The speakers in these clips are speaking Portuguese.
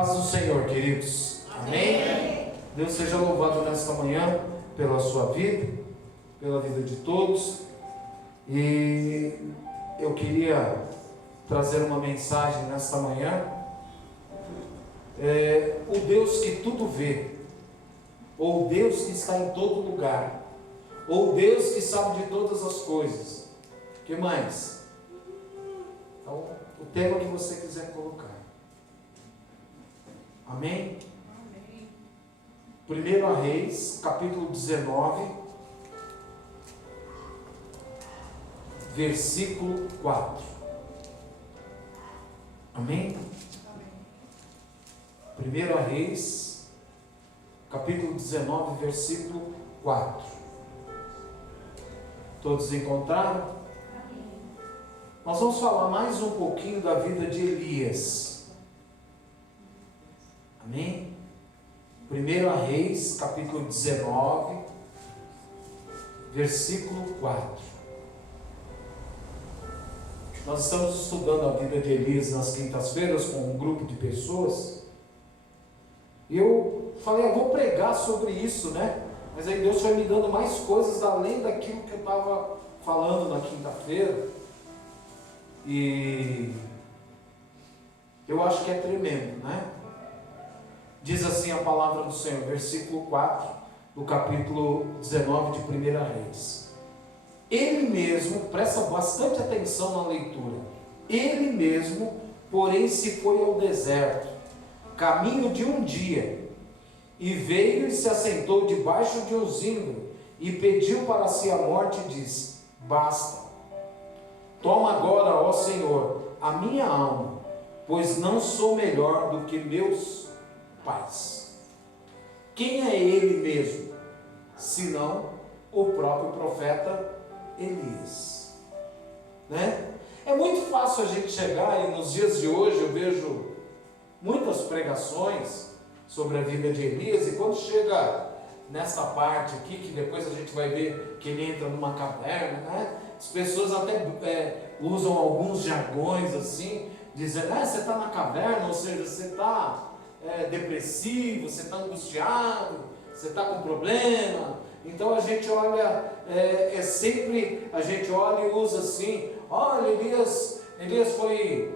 Paz do Senhor, queridos. Amém? Deus seja louvado nesta manhã pela sua vida, pela vida de todos. E eu queria trazer uma mensagem nesta manhã. O Deus que tudo vê, ou Deus que está em todo lugar, ou Deus que sabe de todas as coisas. O que mais? Então, o tema que você quiser colocar. Amém? Amém. 1 Reis, capítulo 19, versículo 4. Amém? Amém. 1 Reis, capítulo 19, versículo 4. Todos encontraram? Amém. Nós vamos falar mais um pouquinho da vida de Elias. Amém? 1 Reis, capítulo 19, versículo 4. Nós estamos estudando a vida de Elias nas quintas-feiras com um grupo de pessoas. E eu falei, eu vou pregar sobre isso, né? Mas aí Deus foi me dando mais coisas além daquilo que eu estava falando na quinta-feira. E eu acho que é tremendo, né? Diz assim a palavra do Senhor, versículo 4, do capítulo 19 de 1 Reis. Ele mesmo, presta bastante atenção na leitura, ele mesmo, porém, se foi ao deserto, caminho de um dia, e veio e se assentou debaixo de um zimbro, e pediu para si a morte, e disse: basta, toma agora, ó Senhor, a minha alma, pois não sou melhor do que meus pais. Quem é ele mesmo, senão o próprio profeta Elias, né? É muito fácil a gente chegar, e nos dias de hoje eu vejo muitas pregações sobre a vida de Elias, e quando chega nessa parte aqui, que depois a gente vai ver que ele entra numa caverna, né? As pessoas até usam alguns jargões assim, dizendo, você está na caverna, ou seja, você está depressivo, você está angustiado, você está com problema. Então a gente olha, sempre a gente olha e usa assim, olha, Elias foi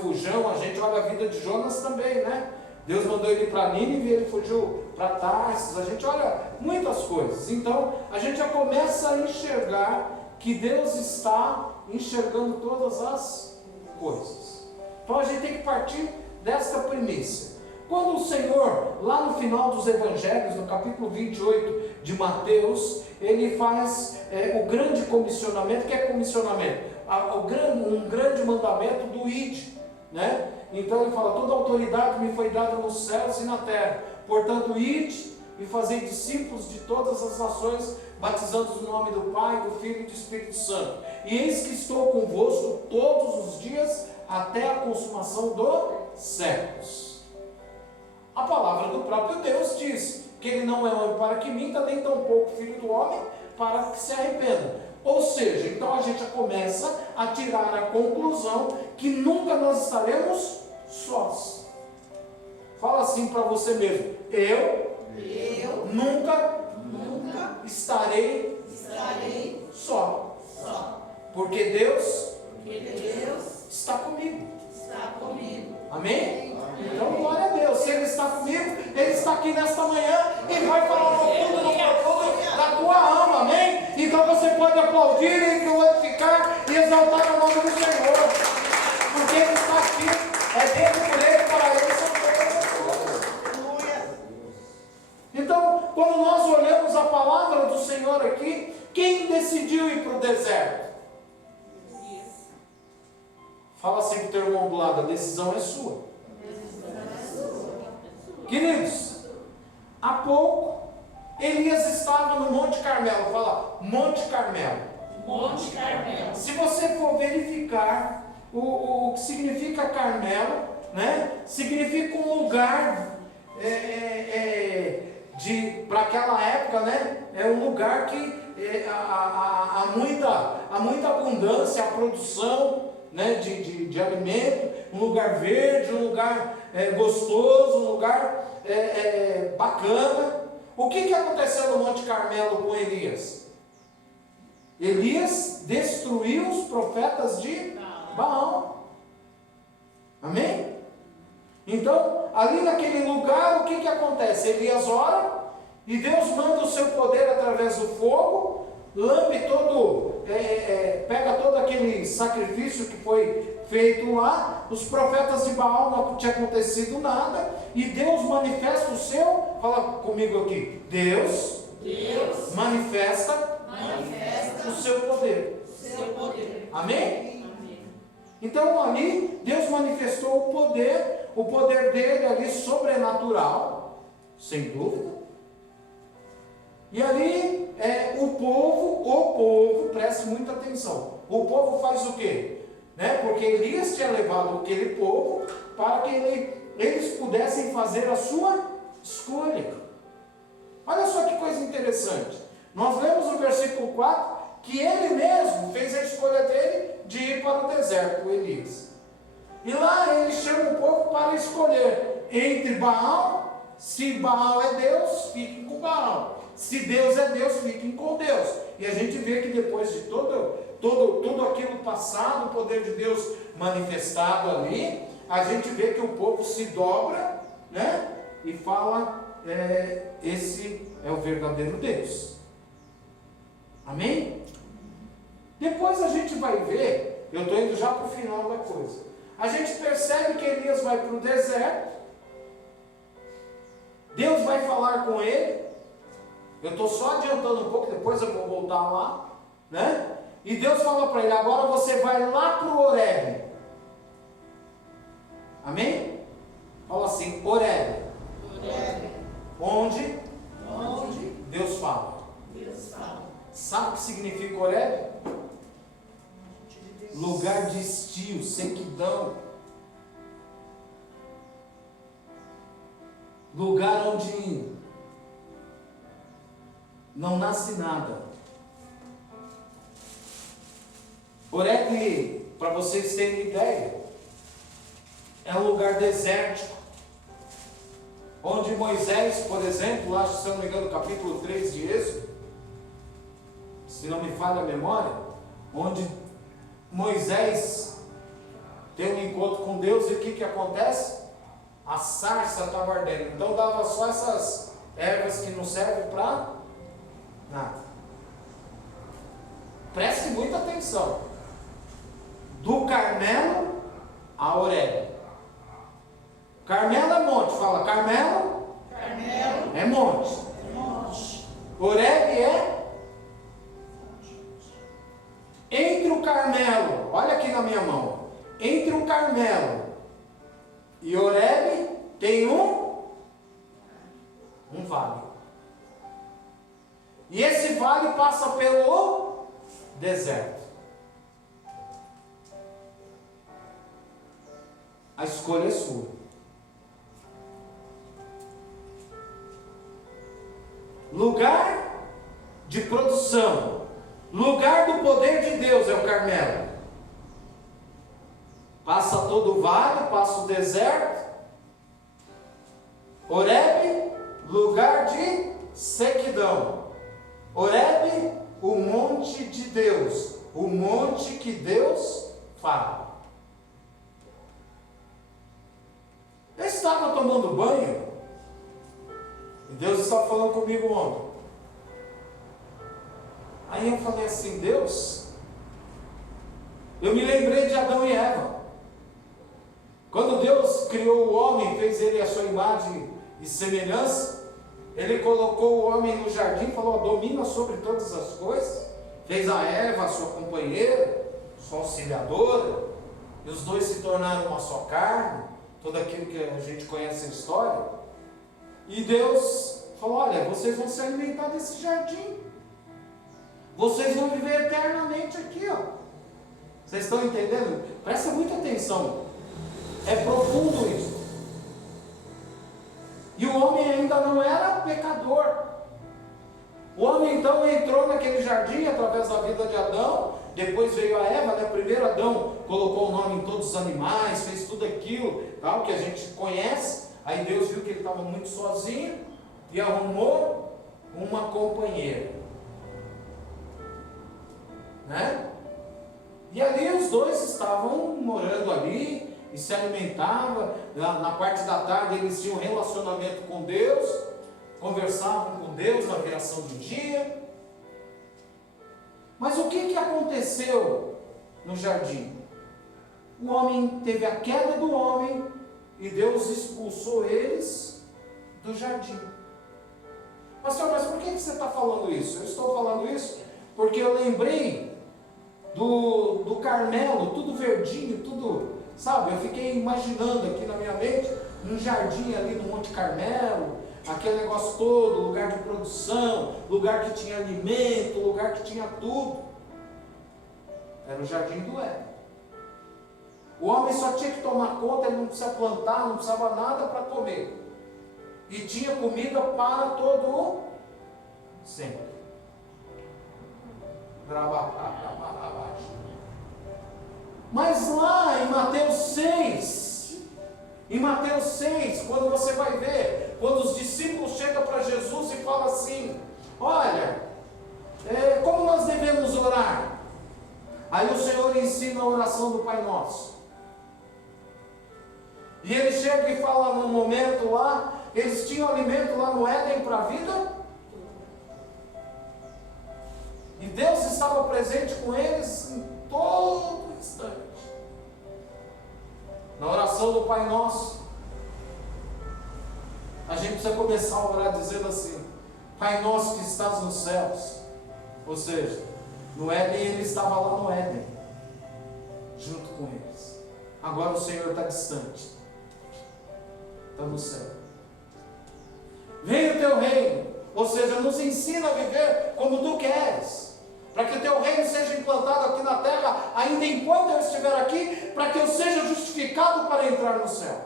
fujão. A gente olha a vida de Jonas também, né? Deus mandou ele para Nínive e ele fugiu para Tarsis. A gente olha muitas coisas. Então a gente já começa a enxergar que Deus está enxergando todas as coisas. Então a gente tem que partir desta premissa. Quando o Senhor, lá no final dos Evangelhos, no capítulo 28 de Mateus, ele faz o grande comissionamento. Que é comissionamento? Um grande mandamento do ide, né? Então ele fala, toda autoridade me foi dada nos céus e na terra, portanto ide e fazei discípulos de todas as nações, batizando-os no nome do Pai, do Filho e do Espírito Santo, e eis que estou convosco todos os dias, até a consumação dos séculos. A palavra do próprio Deus diz que ele não é homem para que minta, nem tampouco filho do homem para que se arrependa. Ou seja, então a gente já começa a tirar a conclusão que nunca nós estaremos sós. Fala assim para você mesmo: eu nunca estarei só. Porque Deus está comigo. Amém? Então glória a Deus. Se Ele está comigo, Ele está aqui nesta manhã e vai falar no fundo, no profundo da tua alma. Amém? Então você pode aplaudir e glorificar e exaltar o nome do Senhor, porque Ele está aqui, dentro por Ele, para Ele são todas as coisas. Então, quando nós olhamos a palavra do Senhor aqui, quem decidiu ir para o deserto? Fala assim para o teu irmão do lado: a decisão é sua. Queridos, há pouco Elias estava no Monte Carmelo. Fala, Monte Carmelo. Monte Carmelo. Se você for verificar o que significa Carmelo, né? Significa um lugar para aquela época, né? É um lugar que há muita abundância, a produção, né, de alimento, um lugar verde, um lugar gostoso, um lugar bacana. O que aconteceu no Monte Carmelo com Elias? Elias destruiu os profetas de Baal. Amém? Então, ali naquele lugar, o que acontece? Elias ora, e Deus manda o seu poder através do fogo, lambe todo, pega todo aquele sacrifício que foi feito lá. Os profetas de Baal não tinha acontecido nada, e Deus manifesta o seu, fala comigo aqui, Deus manifesta o seu poder. Amém? Então ali Deus manifestou o poder dele ali sobrenatural, sem dúvida. E ali o povo, preste muita atenção, o povo faz o quê? Porque Elias tinha levado aquele povo para que eles pudessem fazer a sua escolha. Olha só que coisa interessante. Nós lemos no versículo 4 que ele mesmo fez a escolha dele de ir para o deserto, o Elias. E lá ele chama o povo para escolher entre Baal. Se Baal é Deus, fiquem com Baal. Se Deus é Deus, fiquem com Deus. E a gente vê que depois de todo aquilo passado, o poder de Deus manifestado ali, a gente vê que o povo se dobra, e fala, esse é o verdadeiro Deus. Amém? Depois a gente vai ver, eu estou indo já para o final da coisa. A gente percebe que Elias vai para o deserto, Deus vai falar com ele. Eu estou só adiantando um pouco, depois eu vou voltar lá, E Deus fala para ele, agora você vai lá para o Horebe. Amém? Fala assim, Horebe. Onde Deus fala. Sabe o que significa Horebe? Lugar de estio, sequidão. Lugar onde não nasce nada. Horebe, para vocês terem ideia, é um lugar desértico, onde Moisés, por exemplo, acho, se eu não me engano, no capítulo 3 de Êxodo, se não me falha a memória, onde Moisés tem um encontro com Deus, e o que acontece? A sarça estava ardendo, então dava só essas ervas que não servem para nada. Preste muita atenção. Do Carmelo a Horebe. Carmelo é monte, fala Carmelo é monte. Horebe é entre o Carmelo, olha aqui na minha mão, entre o Carmelo e Horebe tem um vale. E esse vale passa pelo deserto. A escolha é sua. Lugar de produção, lugar do poder de Deus é o Carmelo. Passa todo o vale, passa o deserto. Horebe, lugar de sequidão. Horebe, o monte de Deus, o monte que Deus fala. Eu estava tomando banho e Deus estava falando comigo ontem. Aí eu falei assim, Deus, eu me lembrei de Adão e Eva. Quando Deus criou o homem, fez ele a sua imagem e semelhança, Ele colocou o homem no jardim e falou, domina sobre todas as coisas. Fez a Eva, a sua companheira, sua auxiliadora, e os dois se tornaram uma só carne, tudo aquilo que a gente conhece a história. E Deus falou, olha, vocês vão se alimentar desse jardim, vocês vão viver eternamente aqui, ó. Vocês estão entendendo? Presta muita atenção, é profundo isso. E o homem ainda não era pecador. O homem então entrou naquele jardim através da vida de Adão, depois veio a Eva, né? Primeiro Adão colocou o nome em todos os animais, fez tudo aquilo, tal, que a gente conhece. Aí Deus viu que ele estava muito sozinho e arrumou uma companheira, né? E ali os dois estavam morando ali e se alimentavam. Na parte da tarde eles tinham um relacionamento com Deus, conversavam com Deus na viração do dia. Mas o que aconteceu no jardim? O homem teve a queda do homem e Deus expulsou eles do jardim. Pastor, mas por que você está falando isso? Eu estou falando isso porque eu lembrei do Carmelo, tudo verdinho, tudo, sabe? Eu fiquei imaginando aqui na minha mente, um jardim ali no Monte Carmelo, aquele negócio todo, lugar de produção, lugar que tinha alimento, lugar que tinha tudo. Era o jardim do Éden. O homem só tinha que tomar conta, ele não precisava plantar, não precisava nada para comer. E tinha comida para todo o sempre. Mas lá em Mateus 6, quando você vai ver, quando os discípulos chegam para Jesus e falam assim: olha, como nós devemos orar? Aí o Senhor ensina a oração do Pai Nosso. E ele chega e fala num momento lá, eles tinham alimento lá no Éden para a vida. E Deus estava presente com eles em todo instante. Na oração do Pai Nosso, a gente precisa começar a orar dizendo assim: Pai Nosso que estás nos céus. Ou seja, no Éden ele estava lá no Éden, junto com eles. Agora o Senhor está distante, está no céu. Venha o teu reino, ou seja, nos ensina a viver como tu queres, para que o teu reino seja implantado aqui na terra, ainda enquanto eu estiver aqui, para que eu seja justificado para entrar no céu.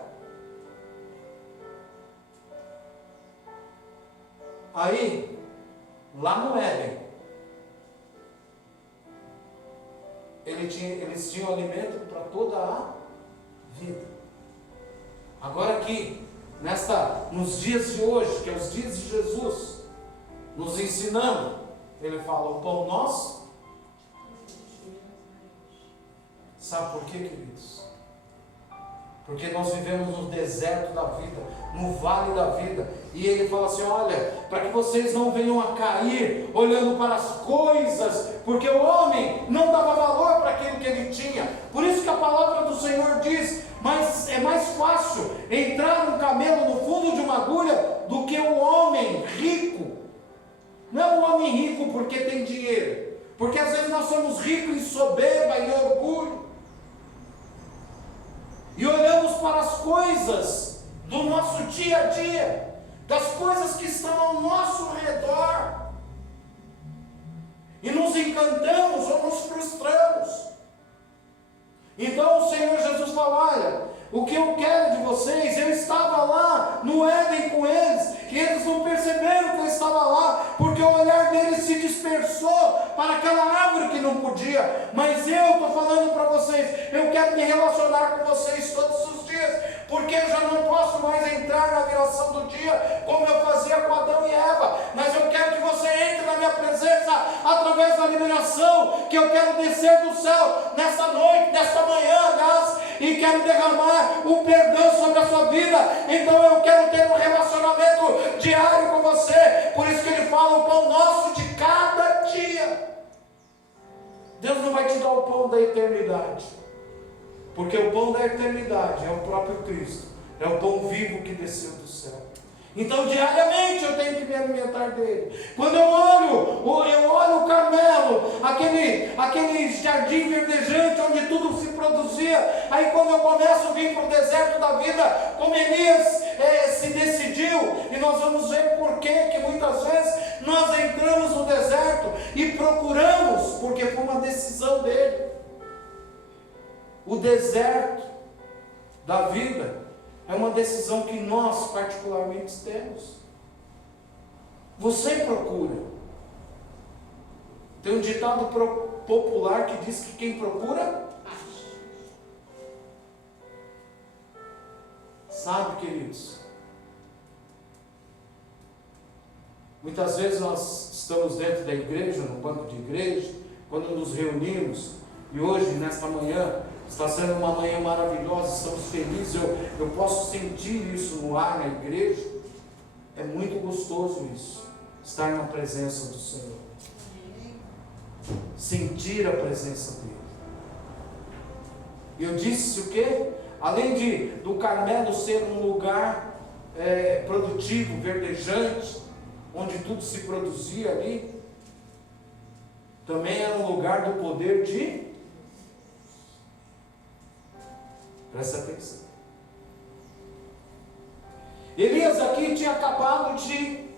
Aí, lá no Éden, eles tinham alimento para toda a vida. Agora aqui, nos dias de hoje, que é os dias de Jesus, nos ensinando, ele fala: o pão nosso. Sabe por quê, queridos? Porque nós vivemos no deserto da vida, no vale da vida, e ele fala assim: olha, para que vocês não venham a cair olhando para as coisas, porque o homem não dava valor para aquilo que ele tinha. Por isso que a palavra do Senhor diz: mas é mais fácil entrar um camelo no fundo de uma agulha do que o homem rico. Não é o homem rico porque tem dinheiro, porque às vezes nós somos ricos em soberba e orgulho, e olhamos para as coisas do nosso dia a dia, das coisas que estão ao nosso redor, e nos encantamos ou nos frustramos. Então o Senhor Jesus fala: olha, o que eu quero de vocês, eu estava lá no Éden com eles, e eles não perceberam que eu estava lá, porque o olhar deles se dispersou para aquela árvore que não podia. Mas eu estou falando para vocês, eu quero me relacionar com vocês todos os dias, porque eu já não posso mais entrar na viração do dia, como eu fazia com Adão e Eva, mas eu quero que você entre na minha presença, através da liberação, que eu quero descer do céu, nesta noite, nesta manhã, aliás, e quero derramar o perdão sobre a sua vida. Então eu quero ter um relacionamento diário com você. Por isso que ele fala: o pão nosso de cada dia. Deus não vai te dar o pão da eternidade, porque o pão da eternidade é o próprio Cristo, é o pão vivo que desceu do céu. Então diariamente eu tenho que me alimentar dele. Quando eu olho o Carmelo, aquele jardim verdejante onde tudo se produzia. Aí quando eu começo a vir para o deserto da vida, como Elias se decidiu, e nós vamos ver por que muitas vezes nós entramos no deserto e procuramos, porque foi uma decisão dele. O deserto da vida é uma decisão que nós particularmente temos. Você procura. Tem um ditado popular que diz que quem procura, sabe, queridos? Muitas vezes nós estamos dentro da igreja, no banco de igreja, quando nos reunimos, e hoje, nesta manhã, está sendo uma manhã maravilhosa, estamos felizes, eu posso sentir isso no ar, na igreja. É muito gostoso isso, estar na presença do Senhor, sentir a presença dEle. E eu disse o quê? Além do Carmelo ser um lugar produtivo, verdejante, onde tudo se produzia ali, também era um lugar do poder de... Presta atenção. Elias aqui tinha acabado de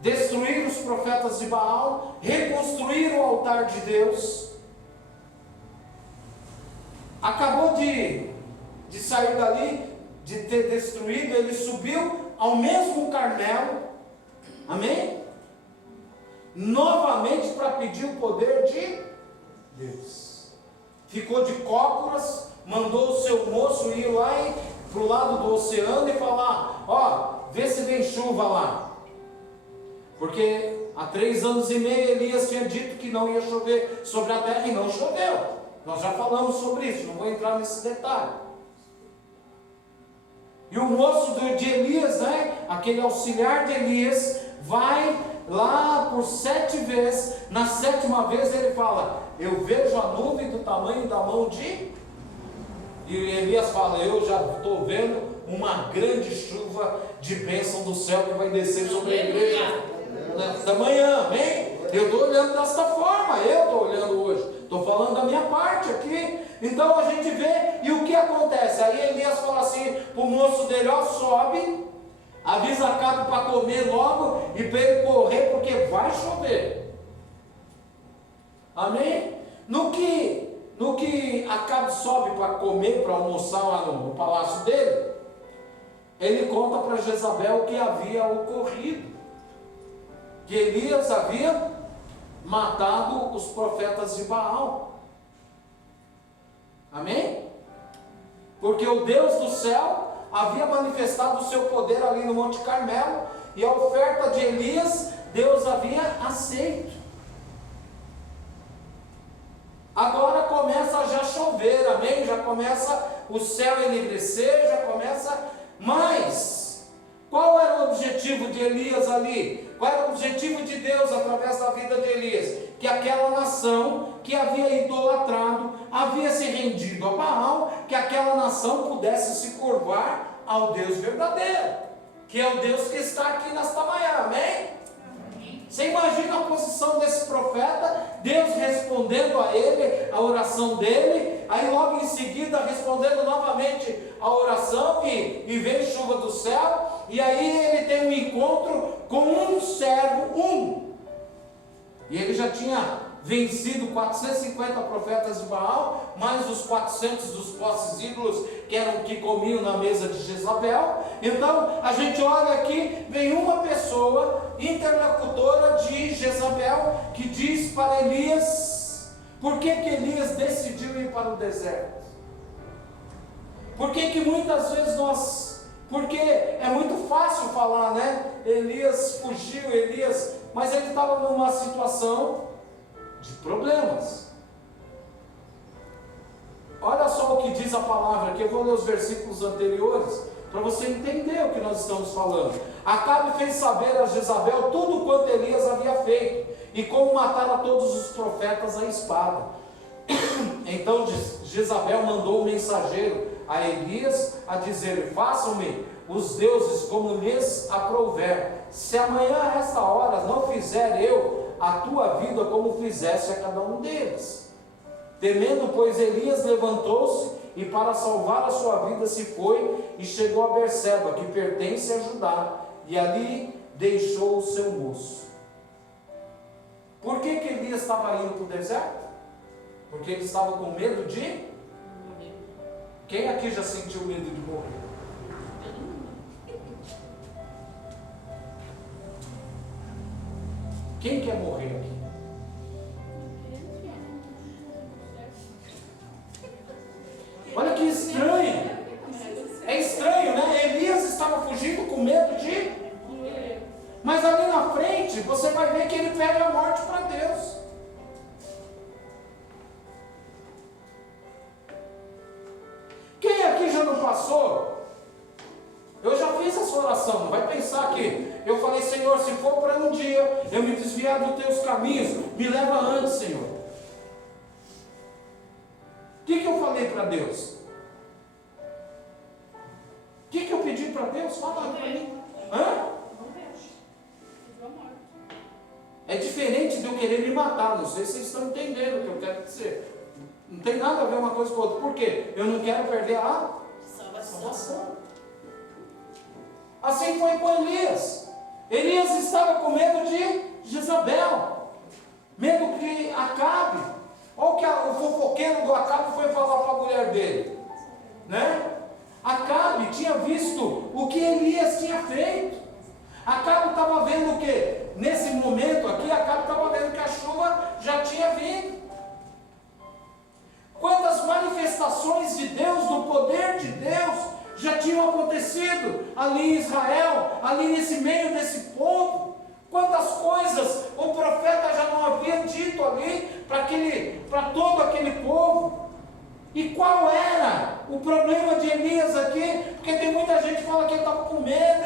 destruir os profetas de Baal, reconstruir o altar de Deus, acabou de sair dali, de ter destruído. Ele subiu ao mesmo Carmelo, amém? Novamente para pedir o poder de Deus. Ficou de cócoras, mandou o seu moço ir lá para o lado do oceano e falar: ó, vê se vem chuva lá. Porque há 3 anos e meio Elias tinha dito que não ia chover sobre a terra e não choveu. Nós já falamos sobre isso, não vou entrar nesse detalhe. E o moço de Elias, né, aquele auxiliar de Elias, vai lá por 7 vezes. Na 7ª vez ele fala: eu vejo a nuvem do tamanho da mão de... E Elias fala: eu já estou vendo uma grande chuva de bênção do céu que vai descer sobre a igreja nesta manhã, amém? Eu estou olhando desta forma, eu estou olhando hoje, estou falando da minha parte aqui. Então a gente vê, e o que acontece? Aí Elias fala assim para o moço dele: ó, sobe, avisa Acabe para comer logo e para ele correr, porque vai chover. Amém? No que Acabe sobe para comer, para almoçar lá no palácio dele, ele conta para Jezabel o que havia ocorrido, que Elias havia matado os profetas de Baal. Amém? Porque o Deus do céu havia manifestado o seu poder ali no Monte Carmelo, e a oferta de Elias Deus havia aceito. Agora começa a já chover, amém? Já começa o céu enegrecer, já começa. Mas qual era o objetivo de Elias ali? Qual era o objetivo de Deus através da vida de Elias? Que aquela nação que havia idolatrado, havia se rendido a Baal, que aquela nação pudesse se curvar ao Deus verdadeiro, que é o Deus que está aqui nesta manhã, amém? Você imagina a posição desse profeta, Deus respondendo a ele, a oração dele, aí logo em seguida respondendo novamente a oração, e vem chuva do céu, e aí ele tem um encontro com um servo, e ele já tinha vencido 450 profetas de Baal, mais os 400 dos postes ídolos que comiam na mesa de Jezabel. Então a gente olha aqui, vem uma pessoa interlocutora de Jezabel que diz para Elias: por que Elias decidiu ir para o deserto? Por que muitas vezes porque é muito fácil falar, né? Elias fugiu, mas ele estava numa situação de problemas. Olha só o que diz a palavra aqui. Eu vou ler os versículos anteriores para você entender o que nós estamos falando. Acabe fez saber a Jezabel tudo quanto Elias havia feito, e como matara todos os profetas à espada. Então Jezabel mandou um mensageiro a Elias a dizer: façam-me os deuses como lhes aprouver, se amanhã a esta hora não fizer eu a tua vida como fizesse a cada um deles. Temendo, pois, Elias levantou-se e para salvar a sua vida se foi e chegou a Berseba, que pertence a Judá, e ali deixou o seu moço. Por que Elias estava indo para o deserto? Porque ele estava com medo de... Quem aqui já sentiu medo de morrer? Quem quer morrer aqui? frente, você vai ver que ele pede a morte para Deus. Quem aqui já não passou? Eu já fiz essa oração, não vai pensar que eu falei, Senhor, se for para um dia eu me desviar dos teus caminhos, me leva antes, Senhor. O que eu falei para Deus? O que eu pedi para Deus? Fala para mim. Hã? É diferente de eu querer me matar, não sei se vocês estão entendendo o que eu quero dizer. Não tem nada a ver uma coisa com a outra. Por quê? Eu não quero perder a salvação. Assim foi com Elias. Elias estava com medo de Jezabel, medo que Acabe. Olha o que o fofoqueiro do Acabe foi falar para a mulher dele, né? Acabe tinha visto o que Elias tinha feito. Acabe estava vendo o que? Nesse momento aqui, Acabe estava vendo que a chuva já tinha vindo. Quantas manifestações de Deus, do poder de Deus, já tinham acontecido ali em Israel, ali nesse meio desse povo. Quantas coisas o profeta já não havia dito ali para todo aquele povo. E qual era o problema de Elias aqui? Porque tem muita gente que fala que ele estava com medo,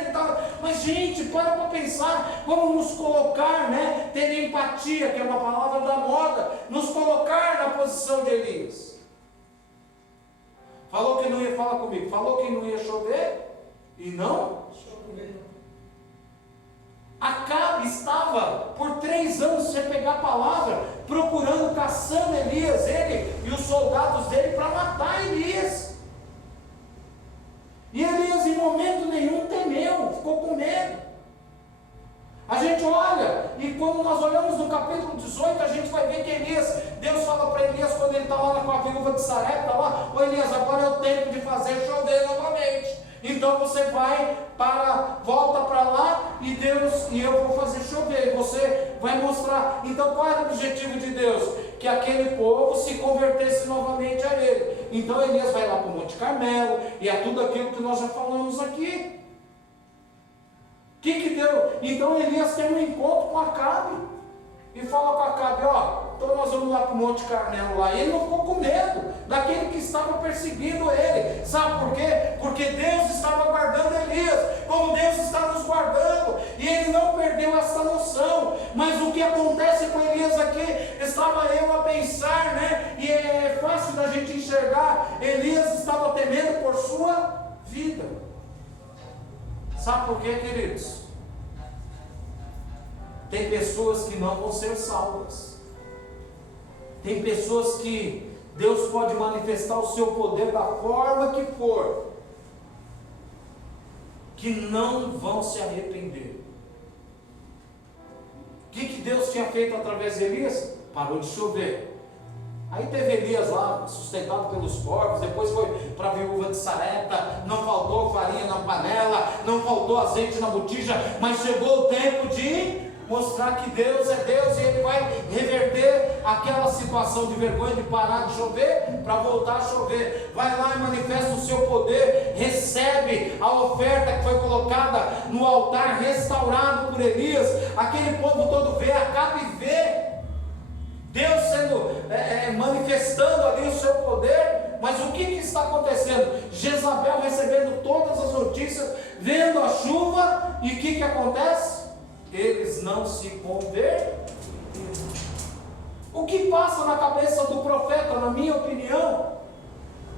mas gente, para pensar, vamos nos colocar, né? Ter empatia, que é uma palavra da moda, nos colocar na posição de Elias. Falou que não ia, fala comigo, falou que não ia chover e não choveu. Acabe estava por 3 anos, sem pegar a palavra, procurando, caçando Elias, ele e os soldados dele, para matar Elias. E Elias em momento nenhum temeu, ficou com medo. A gente olha, e quando nós olhamos no capítulo 18, a gente vai ver que Elias, Deus fala para Elias, quando ele está lá com a viúva de Sarepta, lá, ô Elias, agora é o tempo de fazer chover novamente. Então você volta para lá e eu vou fazer chover. Você vai mostrar. Então qual era o objetivo de Deus? Que aquele povo se convertesse novamente a ele. Então Elias vai lá para o Monte Carmelo, e é tudo aquilo que nós já falamos aqui. O que deu? Então Elias tem um encontro com Acabe e fala com Acabe, então nós vamos lá para o Monte Carmelo lá. E ele não ficou com medo daquele que estava perseguindo ele. Sabe por quê? Porque Deus estava guardando Elias, como Deus está nos guardando, e ele não perdeu essa noção. Mas o que acontece com Elias aqui, estava eu a pensar, né? E é fácil da gente enxergar, Elias estava temendo por sua vida. Sabe por quê, queridos? Tem pessoas que não vão ser salvas. Tem pessoas que Deus pode manifestar o seu poder da forma que for, que não vão se arrepender. O que Deus tinha feito através de Elias? Parou de chover. Aí teve Elias lá, sustentado pelos corvos, depois foi para a viúva de Sarepta, não faltou farinha na panela, não faltou azeite na botija, mas chegou o tempo de mostrar que Deus é Deus, e Ele vai reverter aquela situação de vergonha de parar de chover, para voltar a chover. Vai lá e manifesta o seu poder, recebe a oferta que foi colocada no altar, restaurado por Elias. Aquele povo todo vê, Acabe vê Deus sendo manifestando ali o seu poder. Mas o que está acontecendo? Jezabel recebendo todas as notícias, vendo a chuva, e o que acontece? Eles não se convertem. O que passa na cabeça do profeta, na minha opinião?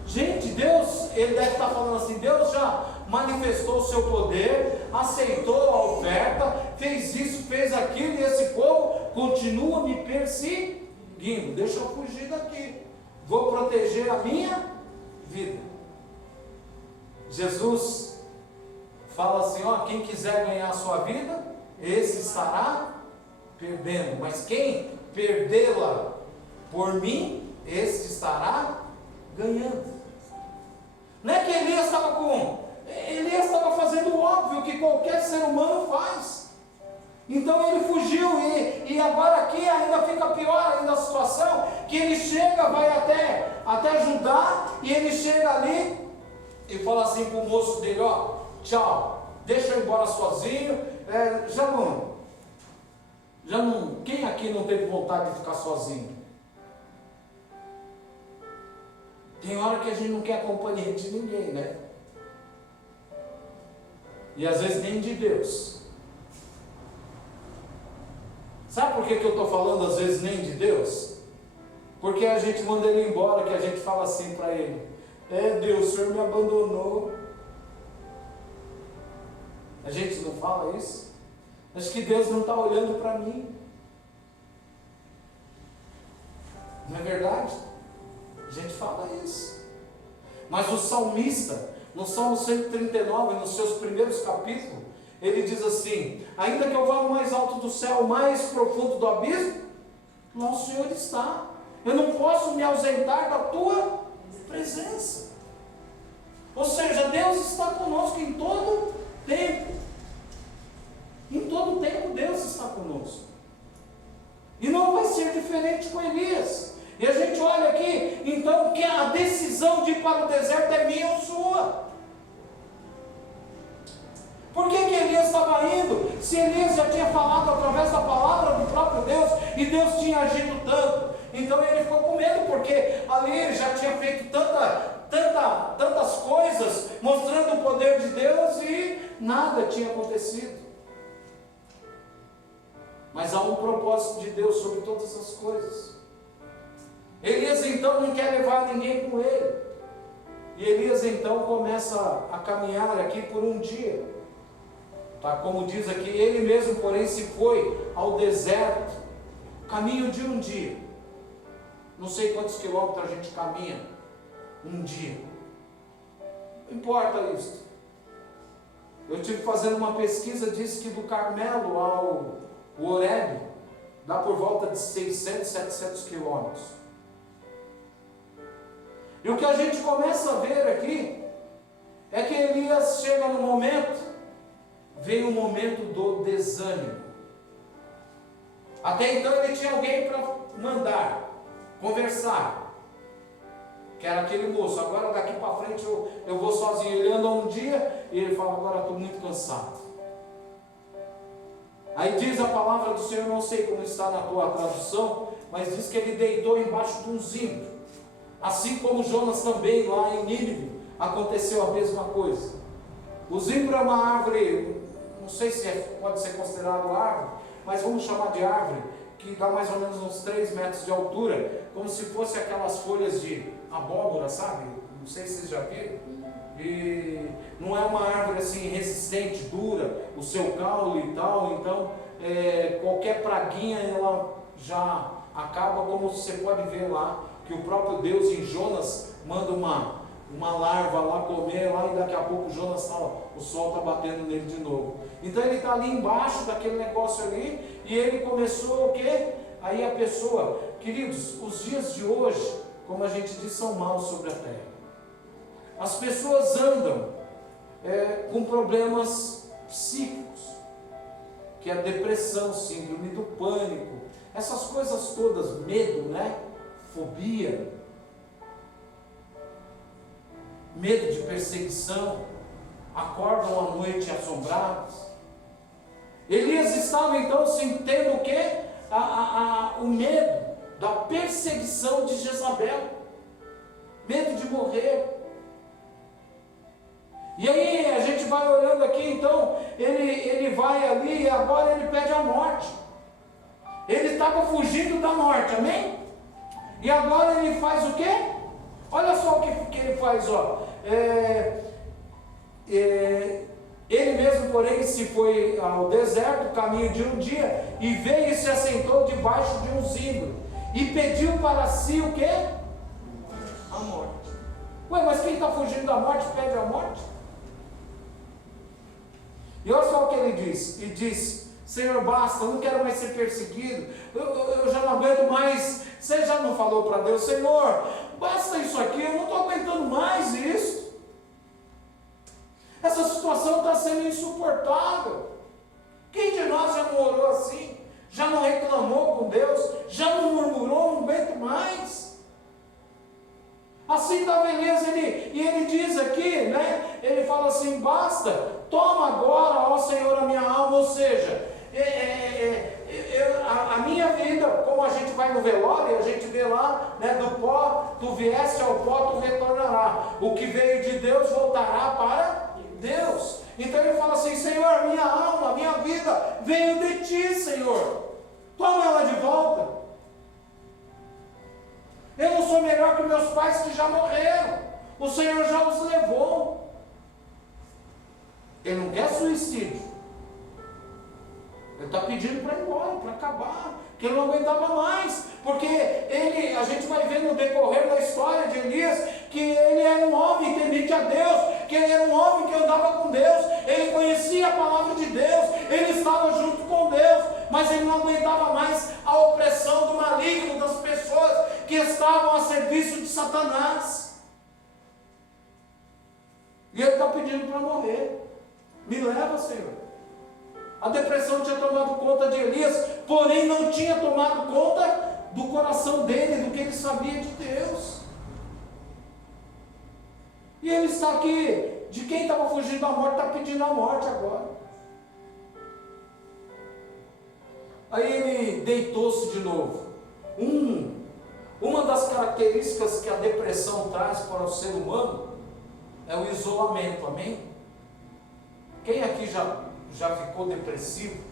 Gente, Deus, ele deve estar falando assim, Deus já manifestou o seu poder, aceitou a oferta, fez isso, fez aquilo, e esse povo continua me perseguindo. Deixa eu fugir daqui, vou proteger a minha vida. Jesus fala assim, quem quiser ganhar a sua vida, esse estará perdendo, mas quem perdê-la por mim, esse estará ganhando. Não é que Elias estava fazendo o óbvio que qualquer ser humano faz. Então ele fugiu, e agora aqui ainda fica pior ainda a situação, que ele chega, vai até Judá, e ele chega ali e fala assim para o moço dele, tchau, deixa eu ir embora sozinho, Jabum, Quem aqui não teve vontade de ficar sozinho? Tem hora que a gente não quer a companhia de ninguém, né? E às vezes nem de Deus. Sabe por que eu estou falando às vezes nem de Deus? Porque a gente manda ele embora, que a gente fala assim para ele: Deus, o Senhor me abandonou. A gente não fala isso? Acho que Deus não está olhando para mim. Não é verdade? A gente fala isso. Mas o salmista, no Salmo 139, nos seus primeiros capítulos, ele diz assim: ainda que eu vá no mais alto do céu, mais profundo do abismo, lá o Senhor está. Eu não posso me ausentar da tua presença. Ou seja, Deus está conosco em todo tempo. Em todo tempo Deus está conosco. E não vai ser diferente com Elias. E a gente olha aqui, então, que a decisão de ir para o deserto é minha ou sua. Por que Elias estava indo? Se Elias já tinha falado através da palavra do próprio Deus, e Deus tinha agido tanto. Então ele ficou com medo, porque ali ele já tinha feito tantas coisas, mostrando o poder de Deus, e nada tinha acontecido. Mas há um propósito de Deus sobre todas as coisas. Elias então não quer levar ninguém com ele. E Elias então começa a caminhar aqui por um dia. Tá? Como diz aqui, ele mesmo, porém, se foi ao deserto, caminho de um dia. Não sei quantos quilômetros a gente caminha um dia. Não importa isso. Eu estive fazendo uma pesquisa, disse que do Carmelo ao Horebe dá por volta de 600, 700 quilômetros. E o que a gente começa a ver aqui é que Elias chega no momento, veio o momento do desânimo. Até então ele tinha alguém para mandar, conversar, que era aquele moço. Agora daqui para frente eu vou sozinho. Ele anda um dia e ele fala: agora estou muito cansado. Aí diz a palavra do Senhor, não sei como está na tua tradução, mas diz que ele deitou embaixo de um zimbro. Assim como Jonas também, lá em Nínive, aconteceu a mesma coisa. O zimbro é uma árvore, não sei se pode ser considerado árvore, mas vamos chamar de árvore, que dá mais ou menos uns 3 metros de altura, como se fosse aquelas folhas de abóbora, sabe? Não sei se vocês já viram. E não é uma árvore assim resistente, dura, o seu caule e tal, então qualquer praguinha ela já acaba, como você pode ver lá, que o próprio Deus em Jonas manda uma larva lá comer lá, e daqui a pouco Jonas o sol está batendo nele de novo. Então ele está ali embaixo daquele negócio ali, e ele começou o quê? Aí a pessoa, queridos, os dias de hoje, como a gente diz, são maus sobre a terra. As pessoas andam com problemas psíquicos, que é a depressão, síndrome do pânico, essas coisas todas, medo, né? Fobia, medo de perseguição, acordam à noite assombrados. Elias estava então sentindo o quê? O medo da perseguição de Jezabel, medo de morrer. E aí a gente vai olhando aqui, então, ele vai ali e agora ele pede a morte. Ele estava fugindo da morte, amém? E agora ele faz o quê? Olha só o que ele faz, ó. Ele mesmo, porém, se foi ao deserto, caminho de um dia, e veio e se assentou debaixo de um zimbro, e pediu para si o quê? A morte. Ué, mas quem está fugindo da morte pede a morte? E olha só o que ele diz, e diz: Senhor, basta, eu não quero mais ser perseguido, eu já não aguento mais. Você já não falou para Deus: Senhor, basta isso aqui, eu não estou aguentando mais isso. Essa situação está sendo insuportável. Quem de nós já não orou assim? Já não reclamou com Deus? Já não murmurou? Não aguento mais. Assim estava Elias, e ele diz aqui, né? Ele fala assim: basta, toma agora, ó Senhor, a minha alma. Ou seja, vieste ao pó, tu retornará. O que veio de Deus voltará para Deus. Então ele fala assim: Senhor, minha alma, minha vida veio de ti, Senhor. Toma ela de volta. Eu não sou melhor que meus pais que já morreram. O Senhor já os levou. Ele não quer suicídio. Ele está pedindo para ir embora, para acabar, que ele não aguentava mais, porque a gente vai ver no decorrer da história de Elias, que ele era um homem temente a Deus, que ele era um homem que andava com Deus, ele conhecia a palavra de Deus, ele estava junto com Deus, mas ele não aguentava mais a opressão do maligno, das pessoas que estavam a serviço de Satanás, e ele está pedindo para morrer. Me leva, Senhor. A depressão tinha tomado conta de Elias, porém não tinha tomado conta do coração dele, do que ele sabia de Deus. E ele está aqui, de quem estava fugindo da morte, está pedindo a morte agora. Aí ele deitou-se de novo. Uma das características que a depressão traz para o ser humano é o isolamento, amém? Quem aqui já ficou depressivo,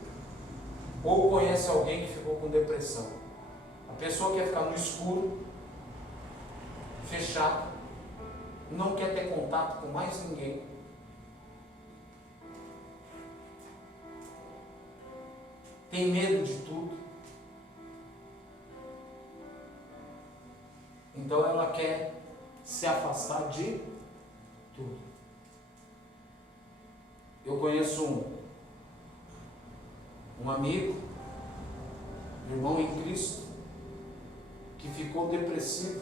ou conhece alguém que ficou com depressão? A pessoa quer ficar no escuro, fechado, não quer ter contato com mais ninguém. Tem medo de tudo. Então ela quer se afastar de tudo. Eu conheço um amigo, irmão em Cristo, que ficou depressivo,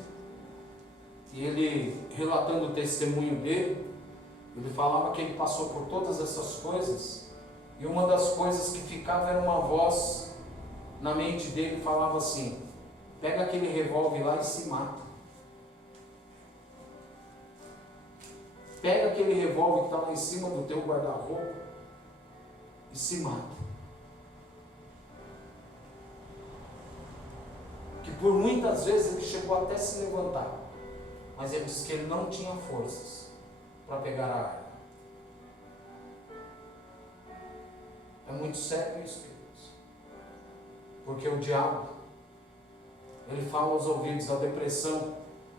e ele, relatando o testemunho dele, ele falava que ele passou por todas essas coisas, e uma das coisas que ficava era uma voz na mente dele que falava assim: pega aquele revólver lá e se mata. Pega aquele revólver que está lá em cima do teu guarda-roupa e se mata. Que por muitas vezes ele chegou até a se levantar, mas ele disse que ele não tinha forças para pegar a arma. É muito sério isso, queridos. Porque o diabo, ele fala aos ouvidos: a depressão,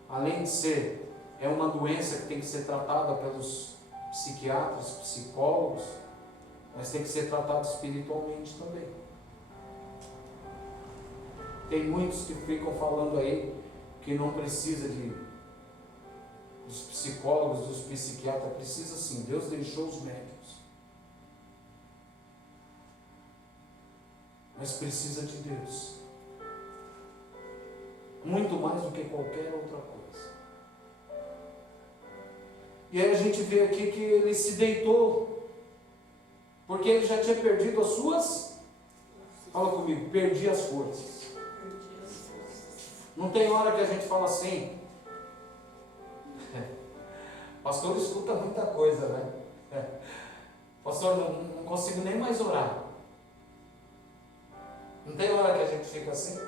além de ser uma doença que tem que ser tratada pelos psiquiatras, psicólogos, mas tem que ser tratada espiritualmente também. Tem muitos que ficam falando aí que não precisa dos psicólogos, dos psiquiatras. Precisa sim, Deus deixou os médicos. Mas precisa de Deus. Muito mais do que qualquer outra coisa. E aí a gente vê aqui que ele se deitou, porque ele já tinha perdido as suas, fala comigo, perdi as forças. Não tem hora que a gente fala assim, pastor escuta muita coisa, né? Pastor, não consigo nem mais orar. Não tem hora que a gente fica assim?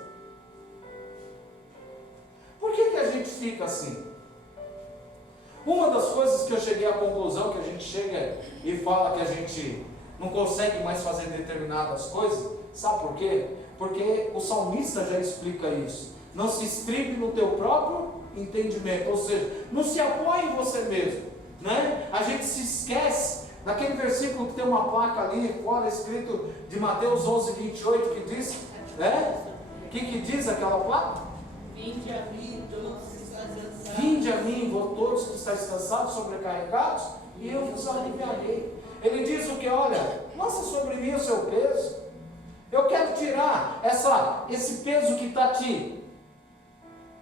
Por que a gente fica assim? Uma das coisas que eu cheguei à conclusão, que a gente chega e fala que a gente não consegue mais fazer determinadas coisas, sabe por quê? Porque o salmista já explica isso. Não se estribe no teu próprio entendimento, ou seja, não se apoie em você mesmo, né? A gente se esquece daquele versículo que tem uma placa ali fora, escrito de Mateus 11, 28, que diz, né? O que diz aquela placa? Vinde a mim, todos que estáis cansados. Vinde a mim, todos que estáis cansados, sobrecarregados, e eu vos aliviarei. Ele diz o que? Olha, lança sobre mim o seu peso. Eu quero tirar esse peso que está te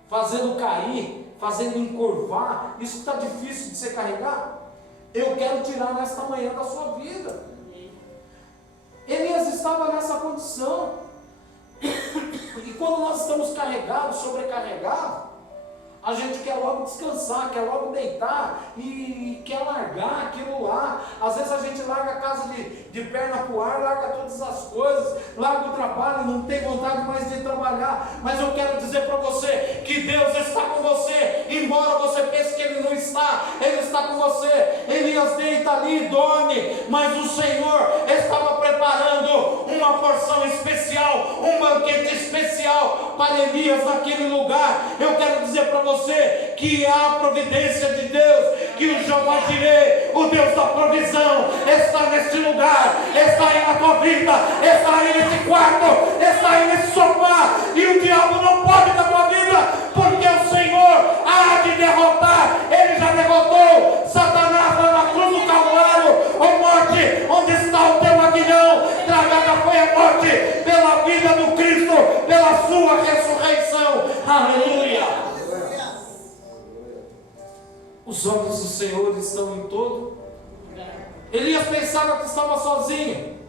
fazendo cair, fazendo encurvar, isso que está difícil de ser carregado. Eu quero tirar nesta manhã da sua vida. Elias estava nessa condição. E quando nós estamos carregados, sobrecarregados, A gente quer logo descansar, quer logo deitar e quer largar aquilo lá. Às vezes a gente larga a casa de perna para o ar, larga todas as coisas, larga o trabalho, não tem vontade mais de trabalhar. Mas eu quero dizer para você que Deus está com você, embora você pense que Ele não está, Ele está com você. Elias deita ali e dorme, mas o Senhor estava preparando uma porção especial, um banquete especial para Elias naquele lugar. Eu quero dizer para você que há providência de Deus, que o Jeová Jireh, o Deus da provisão, está neste lugar, está aí na tua vida, está aí nesse quarto, está aí nesse sofá, e o diabo não pode na tua vida, porque o Senhor há de derrotar. Ele já derrotou Satanás lá na cruz do Calvário. Ó morte, onde está o teu aguilhão? Tragada foi a morte pela vida do Cristo, pela sua ressurreição. Aleluia. Os olhos do Senhor estão em todo. Elias pensava que estava sozinho,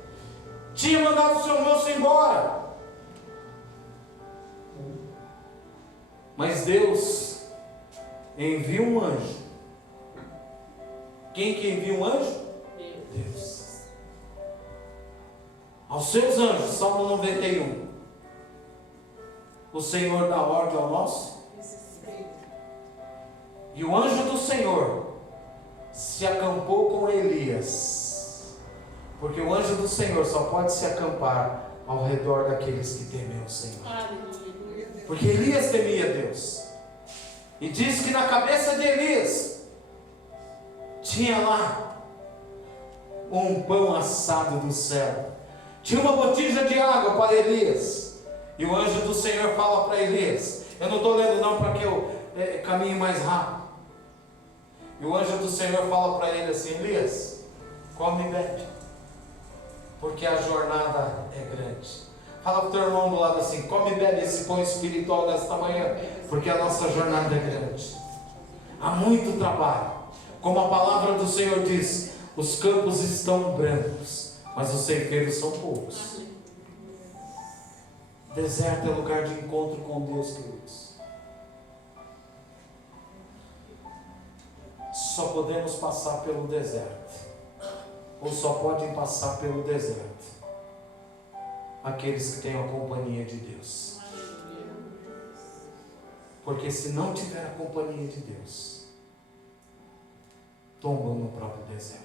tinha mandado o seu moço embora, mas Deus envia um anjo. Quem que envia um anjo? Deus. Aos seus anjos, Salmo 91, o Senhor dá ordem ao nosso. E o anjo do Senhor se acampou com Elias, porque o anjo do Senhor só pode se acampar ao redor daqueles que temem o Senhor. Porque Elias temia Deus, e diz que na cabeça de Elias tinha lá um pão assado do céu, tinha uma botija de água para Elias, e o anjo do Senhor fala para Elias, eu não estou lendo não para que eu caminhe mais rápido. E o anjo do Senhor fala para ele assim: Elias, come e bebe, porque a jornada é grande. Fala para o teu irmão do lado assim: come e bebe esse pão espiritual desta manhã, porque a nossa jornada é grande. Há muito trabalho. Como a palavra do Senhor diz, os campos estão brancos, mas os ceifeiros são poucos. Deserto é lugar de encontro com Deus, queridos. Só podemos passar pelo deserto, ou só podem passar pelo deserto aqueles que têm a companhia de Deus. Porque se não tiver a companhia de Deus, tombam no próprio deserto.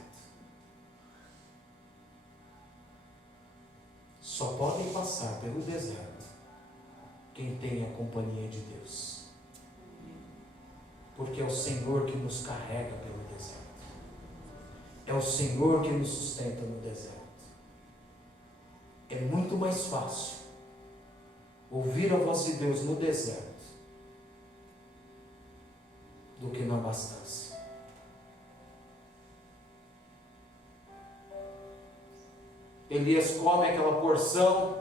Só podem passar pelo deserto quem tem a companhia de Deus. Porque é o Senhor que nos carrega pelo deserto. É o Senhor que nos sustenta no deserto. É muito mais fácil ouvir a voz de Deus no deserto do que na abastança. Elias come aquela porção.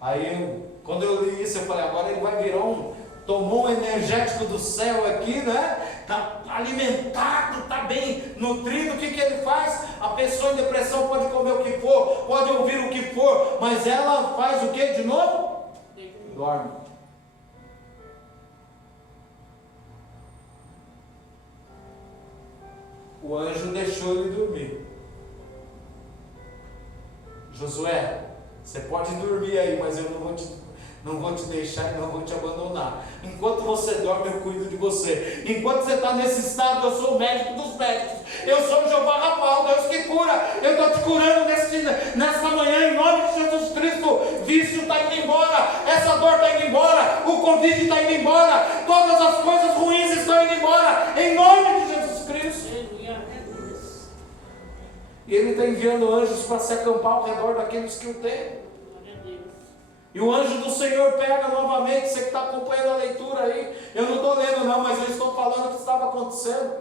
Aí, quando eu li isso, eu falei: agora ele vai virar tomou um energético do céu aqui, né? Está alimentado, está bem nutrido. O que ele faz? A pessoa em depressão pode comer o que for, pode ouvir o que for, mas ela faz o que de novo? Dorme. O anjo deixou ele dormir. Josué, você pode dormir aí, mas eu não vou te deixar e não vou te abandonar. Enquanto você dorme, eu cuido de você. Enquanto você está nesse estado, eu sou o médico dos médicos. Eu sou o Jeová Rapha, Deus que cura. Eu estou te curando nessa manhã, em nome de Jesus Cristo. O vício está indo embora, essa dor está indo embora, o Covid está indo embora, todas as coisas ruins estão indo embora, em nome de Jesus Cristo. E Ele está enviando anjos para se acampar ao redor daqueles que o temem. E o anjo do Senhor pega novamente. Você que está acompanhando a leitura aí, eu não estou lendo não, mas eu estou falando o que estava acontecendo.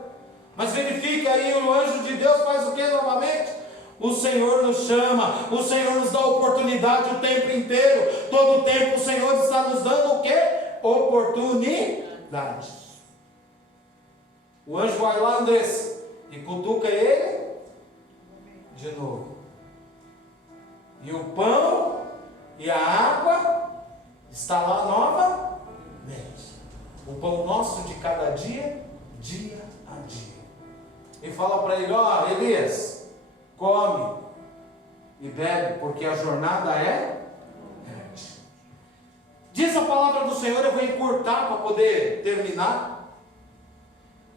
Mas verifique aí, o anjo de Deus faz o que novamente? O Senhor nos chama, o Senhor nos dá oportunidade o tempo inteiro. Todo o tempo o Senhor está nos dando o que? Oportunidade. O anjo vai lá, Andressa, e cutuca ele de novo. E o pão e a água está lá novamente. o pão nosso de cada dia, dia a dia. E fala para ele: ó, Elias, come e bebe, porque a jornada é grande. Diz a palavra do Senhor, eu vou encurtar para poder terminar,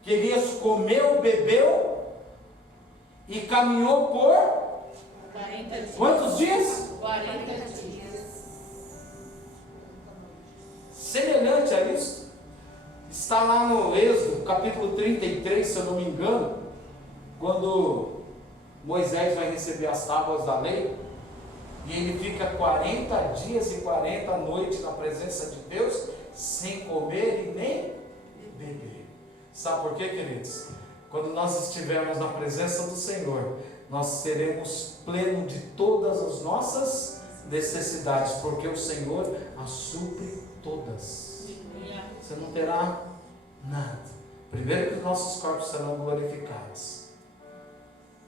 que Elias comeu, bebeu e caminhou por 40 dias. quantos dias? 40 dias. Semelhante a isso, está lá no Êxodo, capítulo 33, se eu não me engano, quando Moisés vai receber as tábuas da lei, e ele fica 40 dias e 40 noites na presença de Deus, sem comer e nem beber. Sabe por quê, queridos? Quando nós estivermos na presença do Senhor, nós seremos plenos de todas as nossas necessidades, porque o Senhor as supre todas. Você não terá nada. Primeiro que nossos corpos serão glorificados.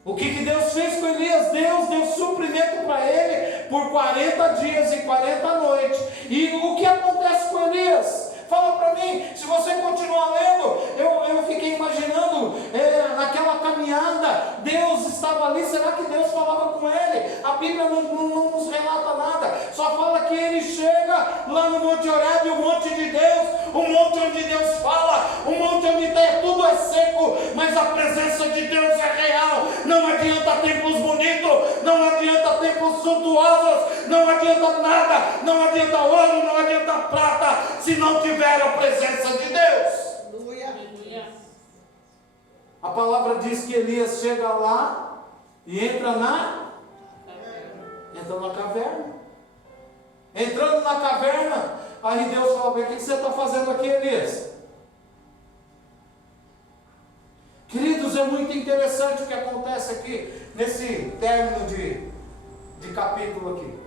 O que Deus fez com Elias? Deus deu suprimento para ele por 40 dias e 40 noites. E o que acontece com Elias? Fala para mim, se você continuar lendo, eu fiquei imaginando, naquela caminhada, Deus estava ali, será que Deus falava com ele? A Bíblia não nos relata nada, só fala que ele chega lá no Monte Horebe, o monte de Deus, o monte onde Deus fala, o monte onde tudo é seco, mas a presença de Deus é real. Não adianta templos bonitos, não adianta templos suntuosos, não adianta nada, não adianta ouro, não adianta prata, se não tiver a presença de Deus. Aleluia. A palavra diz que Elias chega lá e entra na caverna. Entrando na caverna, aí Deus fala para ele: o que você está fazendo aqui, Elias? Queridos, é muito interessante o que acontece aqui nesse término de capítulo aqui.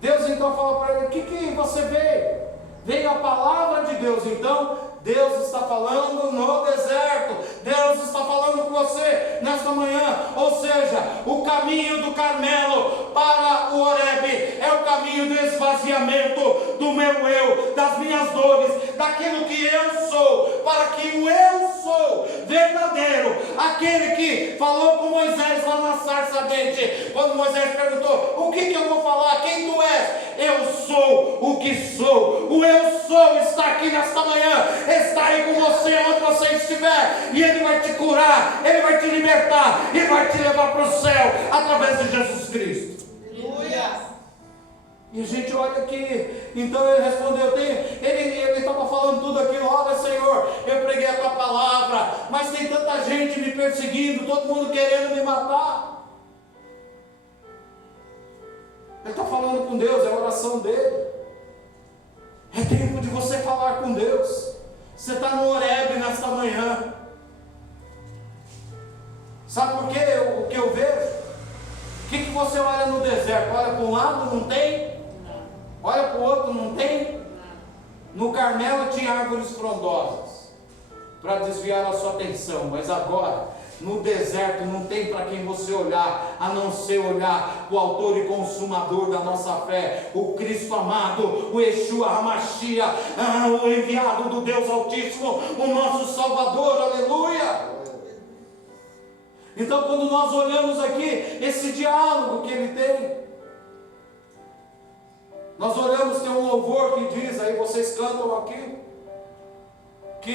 Deus então fala para ele: o que você veio? Veio a palavra de Deus. Então Deus está falando no deserto, Deus está falando com você nesta manhã. Ou seja, o caminho do Carmelo para o Horebe é o caminho do esvaziamento do meu eu, das minhas dores, daquilo que eu sou, para que o eu sou verdadeiro, aquele que falou com Moisés lá na sarça ardente, quando Moisés perguntou: o que eu vou falar? Quem tu és? Eu sou o que sou. O eu sou está aqui nesta manhã, está aí com você onde você estiver, e Ele vai te curar, Ele vai te libertar e vai te levar para o céu através de Jesus Cristo. Aleluia. E a gente olha aqui, então ele respondeu, ele estava falando tudo aquilo: olha, Senhor, eu preguei a tua palavra, mas tem tanta gente me perseguindo, todo mundo querendo me matar. Ele está falando com Deus, é a oração dele. É tempo de você falar com Deus. Você está no Horebe nesta manhã. Sabe por quê? O que eu vejo? O que você olha no deserto? Olha para um lado, não tem? Olha para o outro, não tem? No Carmelo tinha árvores frondosas para desviar a sua atenção, mas agora no deserto não tem para quem você olhar, a não ser olhar o autor e consumador da nossa fé, o Cristo amado, o Yeshua HaMashiach, o enviado do Deus Altíssimo, o nosso Salvador. Aleluia! Então, quando nós olhamos aqui esse diálogo que ele tem, nós olhamos, tem um louvor que diz, aí vocês cantam aqui: